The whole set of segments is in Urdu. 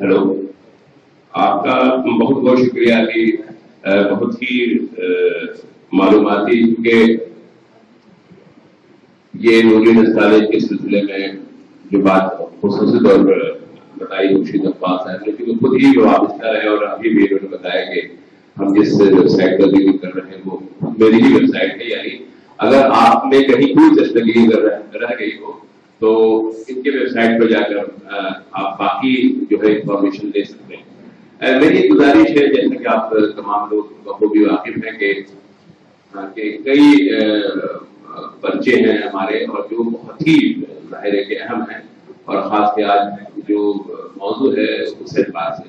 ہیلو، آپ کا بہت بہت شکریہ کہ بہت ہی معلوماتی، کیونکہ یہ نوری دستاویز کے سلسلے میں جو بات خصوصی طور پر بتائی خورشید عباس صاحب نے، کہ خود ہی وابستہ رہے اور ابھی بھی انہوں نے بتایا کہ ہم جس ویب سائٹ کا ذکر کر رہے ہیں وہ میری ہی ویب سائٹ ہے، یعنی اگر آپ میں کہیں کوئی دستگیری رہ گئی ہو تو ان کے ویب سائٹ پر جا کر آپ باقی جو ہے انفارمیشن لے سکتے ہیں۔ میری گزارش ہے، جیسا کہ آپ تمام لوگ بخوبی واقف ہیں کہ کئی پرچے ہیں ہمارے اور جو بہت ہی ظاہر ہے کہ اہم ہیں، اور خاص کے آج جو موضوع ہے اس اعتبار سے،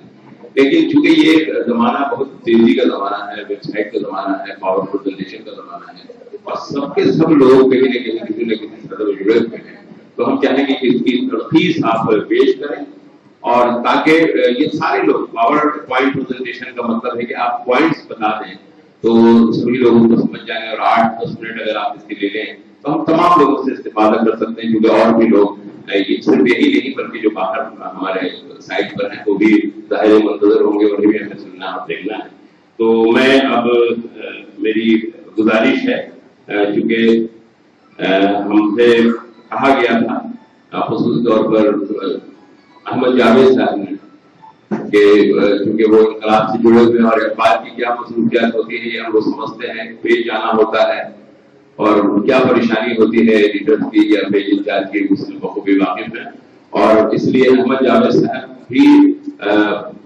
لیکن چونکہ یہ زمانہ بہت تیزی کا زمانہ ہے، ویب سائٹ کا زمانہ ہے، پاور پریزنٹیشن کا زمانہ ہے، اور سب کے سب لوگ کہیں نہ کہیں کسی نہ کسی سطح میں جڑے ہوئے ہیں، تو ہم چاہیں گے کہ اس کی تلخیص آپ پیش کریں، اور تاکہ یہ سارے لوگ، پاور پوائنٹ پریزنٹیشن کا مطلب ہے کہ آپ پوائنٹس بتا دیں تو سبھی لوگوں کو سمجھ جائیں گے، اور 8-10 منٹ اگر آپ اس کے لے لیں تو ہم تمام لوگوں سے استفادہ کر سکتے ہیں، کیونکہ اور بھی لوگ صرف یہی نہیں بلکہ جو باہر ہمارے سائٹ پر ہیں وہ بھی ظاہر منتظر ہوں گے، انہیں بھی ہمیں سننا اور دیکھنا ہے۔ تو میں اب میری گزارش ہے، چونکہ ہم سے کہا گیا تھا خصوصی طور پر احمد جاوید صاحب نے کہ چونکہ وہ انقلاب سے جڑے ہوئے اور اخبار کی کیا مصروفیات ہوتی ہے یہ ہم وہ سمجھتے ہیں، پیج جانا ہوتا ہے اور کیا پریشانی ہوتی ہے ایڈیٹر کی یا پیج انچارج کی، اس سے بخوبی واقف ہیں، اور اس لیے احمد جاوید صاحب بھی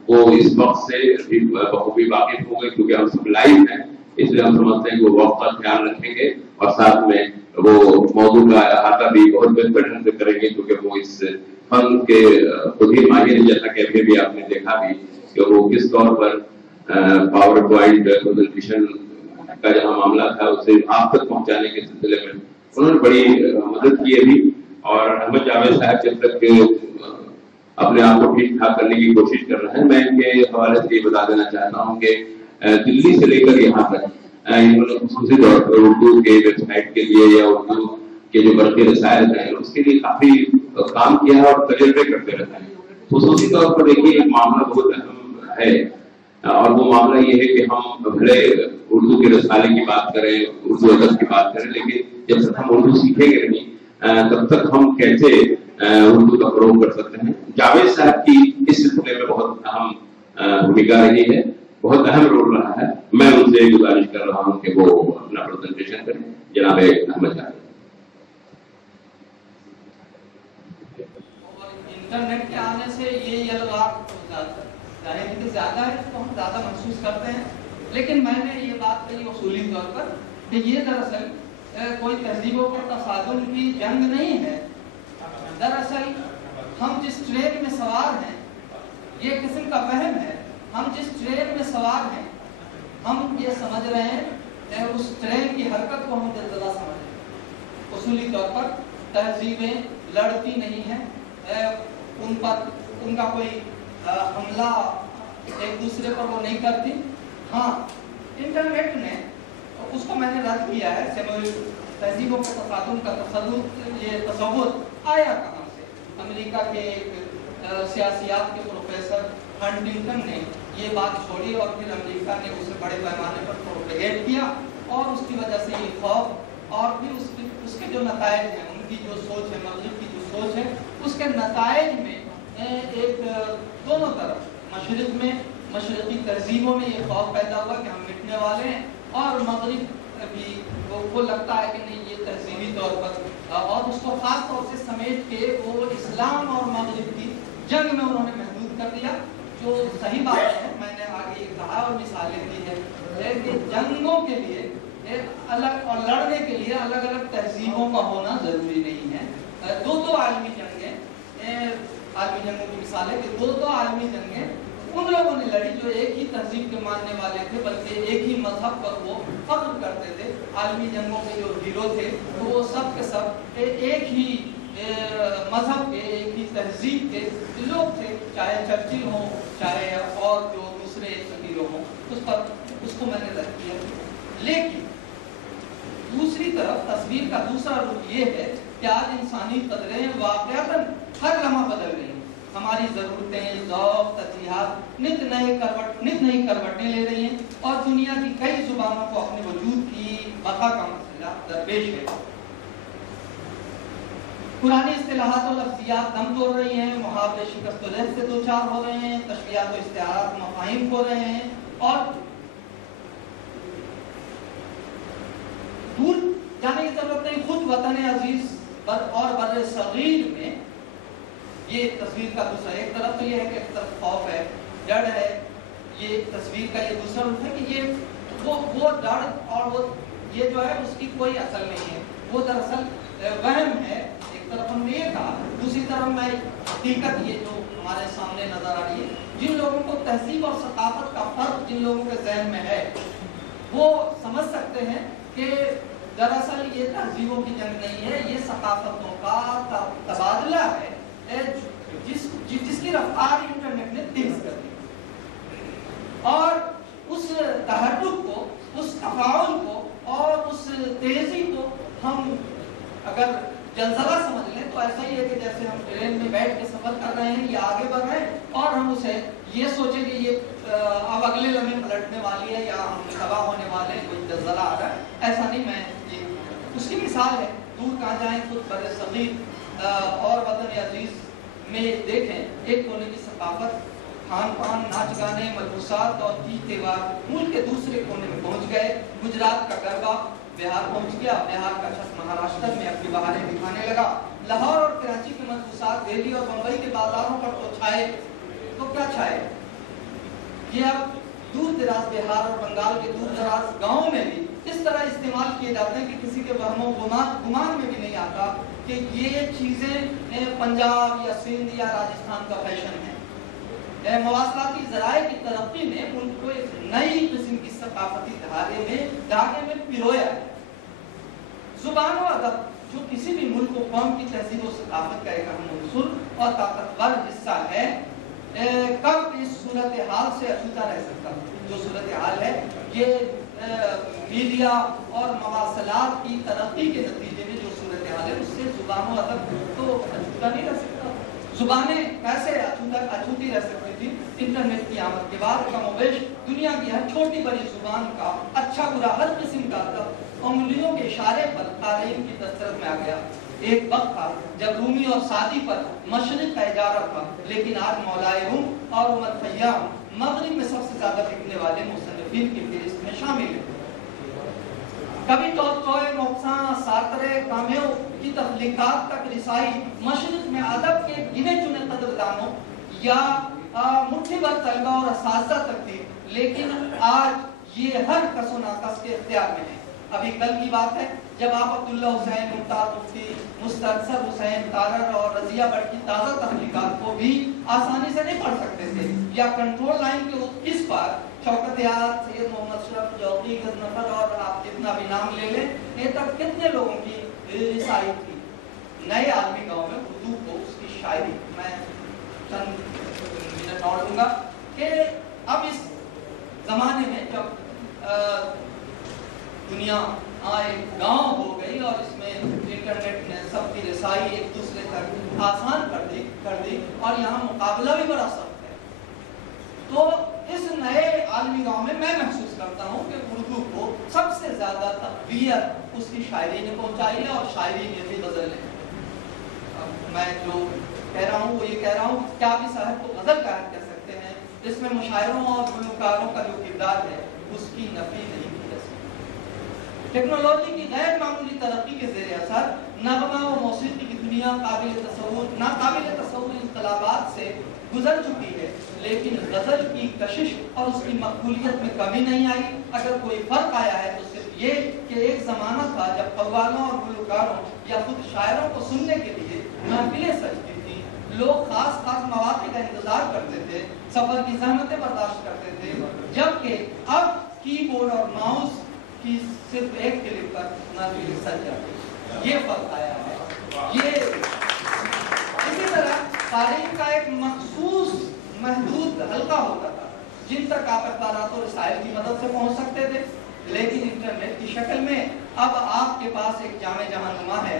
وہ اس وقت سے بھی بخوبی واقف ہو گئے، کیونکہ ہم سب لائیو ہیں، اس لیے ہم سمجھتے ہیں کہ وہ وقت کا خیال رکھیں گے اور ساتھ میں وہ موضوع کا احاطہ بھی بہت بہتر ڈھنگ سے کریں گے، کیونکہ وہ اس فن کے خود ہی ماہر، جیسا کہ ابھی بھی آپ نے دیکھا بھی کہ وہ کس طور پر پاور پوائنٹ پریزنٹیشن کا جہاں معاملہ تھا اسے آپ تک پہنچانے کے سلسلے میں انہوں نے بڑی مدد کی ابھی، اور احمد جاوید صاحب جب تک اپنے آپ کو ٹھیک ٹھاک کرنے کی کوشش کر رہے ہیں، میں ان کے حوالے سے یہ بتا دینا چاہتا ہوں کہ دلی سے لے کر یہاں تک انہوں نے خصوصی طور پر اردو کے ویب سائٹ کے لیے یا اردو کے جو برقی رسائل ہیں اس کے لیے کافی کام کیا ہے اور تجربے کرتے رہتے ہیں۔ خصوصی طور پر دیکھیے ایک معاملہ بہت اہم ہے، اور وہ معاملہ یہ ہے کہ ہم بھلے اردو کے رسالے کی بات کریں، اردو ادب کی بات کریں، لیکن جب تک ہم اردو سیکھیں گے نہیں تب تک ہم کیسے اردو کا فروغ کر سکتے ہیں۔ جاوید صاحب کی اس سلسلے میں بہت اہم بھومکا رہی ہے، بہت اہم رول رہا ہے۔ میں ان سے گزارش کر رہا ہوں کہ وہ اپنا پریزنٹیشن کریں۔ جناب احمد جاوید۔ انٹرنیٹ کے آنے سے یہ الگاؤ ظاہر کہ زیادہ ہے تو ہم زیادہ محسوس کرتے ہیں، لیکن میں نے یہ بات کہی اصولی طور پر کہ یہ دراصل کوئی تہذیبوں پر تصادم کی جنگ نہیں ہے۔ دراصل ہم جس ٹرین میں سوار ہیں یہ قسم کا وہم ہے، ہم جس ٹرین میں سوار ہیں ہم یہ سمجھ رہے ہیں اس ٹرین کی حرکت کو ہم زلزلہ سمجھ رہے ہیں۔ اصولی طور پر تہذیبیں لڑتی نہیں ہیں، ان پر ان کا کوئی حملہ ایک دوسرے پر وہ نہیں کرتی۔ ہاں انٹرنیٹ نے اس کو میں نے رد کیا ہے، تہذیبوں کے تصادم کا تصور آیا کہاں سے؟ امریکہ کے ایک سیاسیات کے پروفیسر ہنٹنگٹن نے یہ بات چھوڑی اور پھر امریکہ نے اسے بڑے پیمانے پر پروپیگیٹ کیا، اور اس کی وجہ سے یہ خوف اور پھر اس کے جو نتائج ہیں، ان کی جو سوچ ہے، مغرب کی جو سوچ ہے، اس کے نتائج میں ایک دونوں طرف مشرق میں مشرقی تہذیبوں میں یہ خوف پیدا ہوا کہ ہم مٹنے والے ہیں، اور مغرب بھی کو لگتا ہے کہ نہیں یہ تہذیبی طور پر، اور اس کو خاص طور سے سمیٹ کے وہ اسلام اور مغرب کی جنگ میں انہوں نے محدود کر دیا، جو صحیح بات ہے۔ میں نے آگے یہ کہا اور مثالیں دی ہے کہ جنگوں کے لیے الگ اور لڑنے کے لیے الگ الگ تہذیبوں کا ہونا ضروری نہیں ہے۔ دو عالمی جنگیں، عالمی جنگوں کی مثال ہے کہ دو عالمی جنگیں ان لوگوں نے لڑی جو ایک ہی تہذیب کے ماننے والے تھے، بلکہ ایک ہی مذہب پر وہ فخر کرتے تھے۔ عالمی جنگوں کے جو ہیرو تھے وہ سب کے سب ایک ہی مذہب کے، ایک ہی تہذیب کے لوگ تھے، چاہے چرچل ہوں چاہے اور جو دوسرے ہیرو ہوں، اس کو میں نے رد کیا۔ لیکن دوسری طرف تصویر کا دوسرا رخ یہ ہے کہ آج انسانی قدریں واقعتاً ہر لمحہ بدل رہی ہیں. ہماری ضرورتیں، ذوق، ترجیحات نت نئی کروٹیں لے رہی ہیں اور دنیا کی کئی زبانوں کو اپنے وجود کی بقا کا مسئلہ درپیش ہے. پرانی اصطلاحات و لفظیات دم توڑ رہی ہیں، محاورے شکست و ریز سے دوچار ہو رہے ہیں، تشبیہات و استعارات مفاہیم کھو رہے ہیں اور دور جانے کی ضرورت نہیں. خود وطن عزیز اور بر صغیر میں یہ تصویر کا دوسرا ایک طرف تو یہ ہے کہ ایک طرف خوف ہے، ڈر ہے. یہ تصویر کا یہ دوسرا رخ ہے کہ یہ وہ ڈر اور وہ یہ جو ہے اس کی کوئی اصل نہیں ہے، وہ دراصل وہم ہے. ایک طرف ہم نے یہ کہا، دوسری طرف میں حقیقت یہ جو ہمارے سامنے نظر آ رہی ہے، جن لوگوں کو تہذیب اور ثقافت کا فرق جن لوگوں کے ذہن میں ہے وہ سمجھ سکتے ہیں کہ دراصل یہ تہذیبوں کی جنگ نہیں ہے، یہ ثقافتوں کا تبادلہ ہے جس کی رفتار انٹرنیٹ نے تیز کر دی. اور اس تحرک کو، اس تفاعل کو اور اس تیزی کو ہم اگر جلزلہ سمجھ لیں تو ایسا ہی ہے کہ جیسے ہم ٹرین میں بیٹھ کے سفر کر رہے ہیں یا آگے بڑھ رہے ہیں اور ہم اسے یہ سوچیں کہ یہ اب اگلے لمحے پلٹنے والی ہے یا ہم تباہ ہونے والے ہیں، کوئی جلزلہ آ رہا ہے. ایسا نہیں. میں یہ اس کی مثال ہے، دور کہاں جائیں خود بر صغیر اور وطن عزیز میں دیکھیں ایک کونے کی ثقافت، کھان پان، ناچ گانے، ملبوسات اور تیج تہوار ملک کے دوسرے کونے میں پہنچ گئے. گجرات کا گربا بہار پہنچ گیا، بہار کا چھٹ مہاراشٹر میں اپنی بہاریں دکھانے لگا. لاہور اور کراچی کے ملبوسات دہلی اور بمبئی کے بازاروں پر تو چھائے، تو کیا چھائے. یہ اب دور دراز بہار اور بنگال کے دور دراز گاؤں میں بھی اس طرح استعمال کیے جاتے ہیں کہ کسی کے وہم و گمان میں بھی نہیں آتا کہ یہ چیزیں پنجاب یا سندھ یا راجستھان کا فیشن ہے. مواصلاتی ذرائع کی ترقی نے ان کو ایک نئی قسم کی ثقافتی دھاگے میں پرویا ہے. زبان و ادب جو کسی بھی ملک و قوم کی تہذیب و ثقافت کا ایک اہم عنصر اور طاقتور حصہ ہے، کب اس صورتحال سے اچھوتا رہ سکتا؟ جو صورتحال ہے یہ میڈیا اور مواصلات کی ترقی کے نتیجے میں جو صورتحال ہے اس سے زبان و ادب تو اچھوتا نہیں رہ سکتا. زبانیں کیسے اچھوتی رہ سکتی تھی؟ انٹرنیٹ کی آمد کے بعد کم و بیش دنیا کی ہر چھوٹی بڑی زبان کا اچھا برا ہر قسم کا ادب انگلیوں کے اشارے پر قارئین کی دسترس میں آ گیا. ایک وقت تھا جب رومی اور سعدی پر مشرق کا اجارہ تھا، لیکن آج مولائے روم اور عمر خیام مغرب میں سب سے زیادہ لکھنے والے مصنفین کی فہرست میں شامل ہیں. کبھی ٹولستوئے، موکساں، سارترے، کامیو کی تخلیقات تک رسائی مشرق میں ادب کے گنے چنے قدردانوں یا مٹھی بھر طلبہ اور اساتذہ تک تھی، لیکن آج یہ ہر کس و ناقص کے اختیار میں ہے. ابھی کل کی بات ہے جب آپ عبداللہ حسین، ممتاز مفتی، مستنصر حسین تارڑ اور رضیہ بٹ کی تازہ تخلیقات کو بھی آسانی سے نہیں پڑھ سکتے تھے، یا کنٹرول لائن کے اس پر شوکت یاد، سید محمد شرف، جوقی، غضنفر اور آپ جتنا بھی نام لے لیں، یہ تک کتنے لوگوں کی رسائی تھی. نئے عالمی گاؤں میں اردو کو اس کی شاعری، میں چند منٹ اور دوں گا کہ اب اس زمانے میں جب دنیا ایک گاؤں ہو گئی اور اس میں انٹرنیٹ نے سب کی رسائی ایک دوسرے تک آسان کر دی اور یہاں مقابلہ بھی بڑا سخت ہے، تو اس نئے عالمی گاؤں میں محسوس کرتا ہوں کہ اردو کو سب سے زیادہ تقویت اس کی شاعری نے پہنچائی ہے اور شاعری نے بھی غزل نے. میں جو کہہ رہا ہوں وہ یہ کہہ رہا ہوں کہ آپ اس صاحب کو غزل کا کہہ سکتے ہیں، اس میں مشاعروں اور گلوکاروں کا جو کردار ہے اس کی نفی نہیں کی جا سکتی. ٹیکنالوجی کی غیر معمولی ترقی کے زیر اثر نغمہ و موسیقی کی دنیا ناقابل تصور انقلابات سے گزر چکی ہے، لیکن غزل کی کشش اور اس کی مقبولیت میں کمی نہیں آئی. اگر کوئی فرق آیا ہے تو صرف یہ کہ ایک زمانہ تھا جب قوالوں اور گلوکاروں یا خود شاعروں کو سننے کے لیے محفلیں سجتی تھیں، لوگ خاص مواقع کا انتظار کرتے تھے، سفر کی زحمتیں برداشت کرتے تھے، جبکہ اب کی بورڈ اور ماؤس کی صرف ایک کلک پر محفلیں سج جاتی ہے. یہ فرق آیا ہے. یہ اسی طرح تاریخ کا ایک مخصوص محدود حلقہ ہوتا تھا جن تک آپ اخبارات اور رسائل کی مدد سے پہنچ سکتے تھے، لیکن انٹرنیٹ کی شکل میں اب آپ کے پاس ایک جامع جہان نما ہے